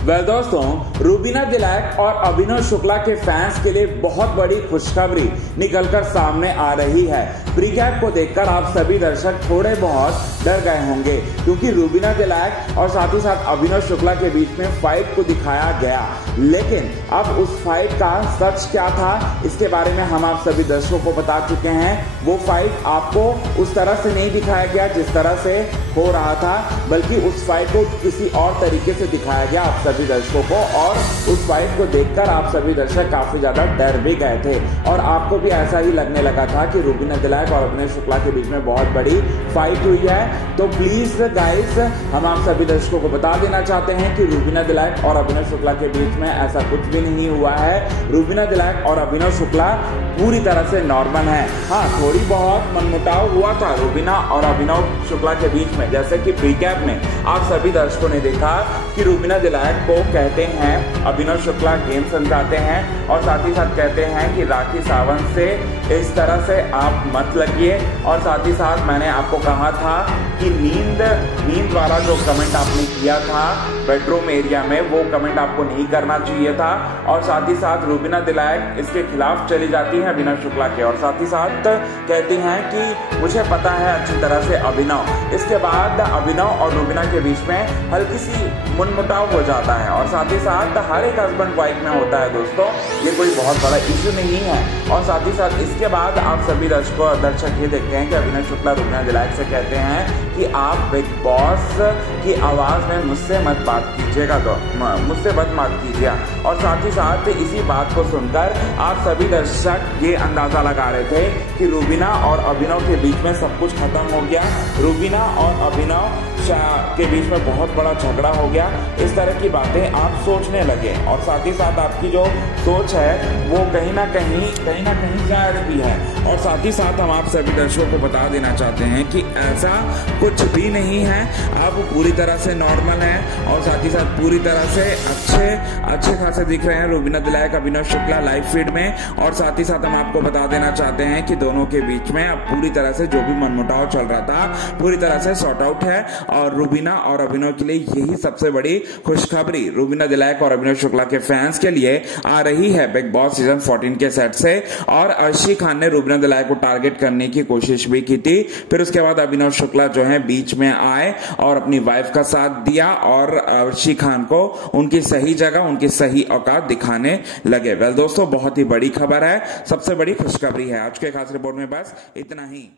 Well दोस्तों, रुबीना दिलैक और अभिनव शुक्ला के फैंस के लिए बहुत बड़ी खुशखबरी निकलकर सामने आ रही है। प्रीकैप को देखकर आप सभी दर्शक थोड़े बहुत डर गए होंगे, क्योंकि रुबीना दिलैक और साथ ही साथ अभिनव शुक्ला के बीच में फाइट को दिखाया गया, लेकिन अब उस फाइट का सच क्या था इसके बारे में हम आप सभी दर्शकों को बता चुके हैं। वो फाइट आपको उस तरह से नहीं दिखाया गया जिस तरह से हो रहा था, बल्कि उस फाइट को किसी और तरीके से दिखाया गया आप सभी दर्शकों को, और उस फाइट को देखकर आप सभी दर्शक काफी ज्यादा डर भी गए थे और आपको भी ऐसा ही लगने लगा था कि रुबीना दिलैक और अभिनव शुक्ला के बीच में बहुत बड़ी फाइट हुई है। तो प्लीज गाइस, हम आप सभी दर्शकों को बता देना चाहते हैं कि रुबीना दिलैक और अभिनव शुक्ला के बीच में ऐसा कुछ भी नहीं हुआ है। रुबीना दिलैक और अभिनव शुक्ला पूरी तरह से नॉर्मल है। हाँ, थोड़ी बहुत मनमुटाव हुआ था रुबीना और अभिनव शुक्ला के बीच में, जैसे कि प्रीकैप में आप सभी दर्शकों ने देखा कि रुबीना दिलैक को कहते हैं अभिनव शुक्ला गेम समझाते हैं और साथ ही साथ कहते हैं कि राखी सावंत से इस तरह से आप मत लगिए, और साथ ही साथ मैंने आपको कहा था कि नींद वाला जो कमेंट आपने किया था बेडरूम एरिया में, वो कमेंट आपको नहीं करना चाहिए था। और साथ ही साथ रुबीना दिलैक इसके खिलाफ चली जाती है अभिनव शुक्ला के, और साथ ही साथ कहती हैं कि मुझे पता है अच्छी तरह से अभिनव। इसके बाद अभिनव और रुबीना के बीच में हल्की सी मनमुटाव हो जाता है, और साथ ही साथ हर एक हस्बैंड वाइफ में होता है दोस्तों, ये कोई बहुत बड़ा इश्यू नहीं है। और साथ ही साथ इसके बाद आप सभी दर्शक ये देखते हैं कि अभिनव शुक्ला रुबीना दिलैक से कहते हैं कि आप बिग बॉस की आवाज में मुझसे मत बात कीजिएगा, तो मुझसे मत बात कीजिए। और साथ ही साथ इसी बात को सुनकर आप सभी दर्शक ये अंदाजा लगा रहे थे कि रुबीना और अभिनव के बीच में सब कुछ खत्म हो गया, रुबीना और अभिनव के बीच में बहुत बड़ा झगड़ा हो गया। इस तरह की बातें आप सोचने लगे, और साथ ही साथ आपकी जो सोच है वो कहीं ना कहीं जायज भी है। और साथ ही साथ हम आप सभी दर्शकों को बता देना चाहते हैं कि ऐसा कुछ भी नहीं है, आप पूरी तरह से नॉर्मल हैं और साथ ही साथ पूरी तरह से अच्छे खासे दिख रहे हैं रुबीना दिलैक अभिनव शुक्ला लाइव फीड में। और साथ ही साथ हम आपको बता देना चाहते हैं कि दोनों के बीच में अब पूरी तरह से जो भी मनमुटाव चल रहा था पूरी तरह से सॉर्ट आउट है, और रुबीना और अभिनव के लिए यही सबसे बड़ी खुशखबरी रुबीना दिलैक और अभिनव शुक्ला के फैंस के लिए आ रही है बिग बॉस सीजन 14 के सेट से। और अर्शी खान ने रुबीना दिलैक को टारगेट करने की कोशिश भी की थी, फिर उसके बाद अभिनव शुक्ला जो है बीच में आए और अपनी वाइफ का साथ दिया और अर्शी खान को उनकी सही जगह, उनकी सही औकात दिखाने लगे। वेल दोस्तों, बहुत ही बड़ी खबर है, सबसे बड़ी खुशखबरी है। आज के खास रिपोर्ट में बस इतना ही।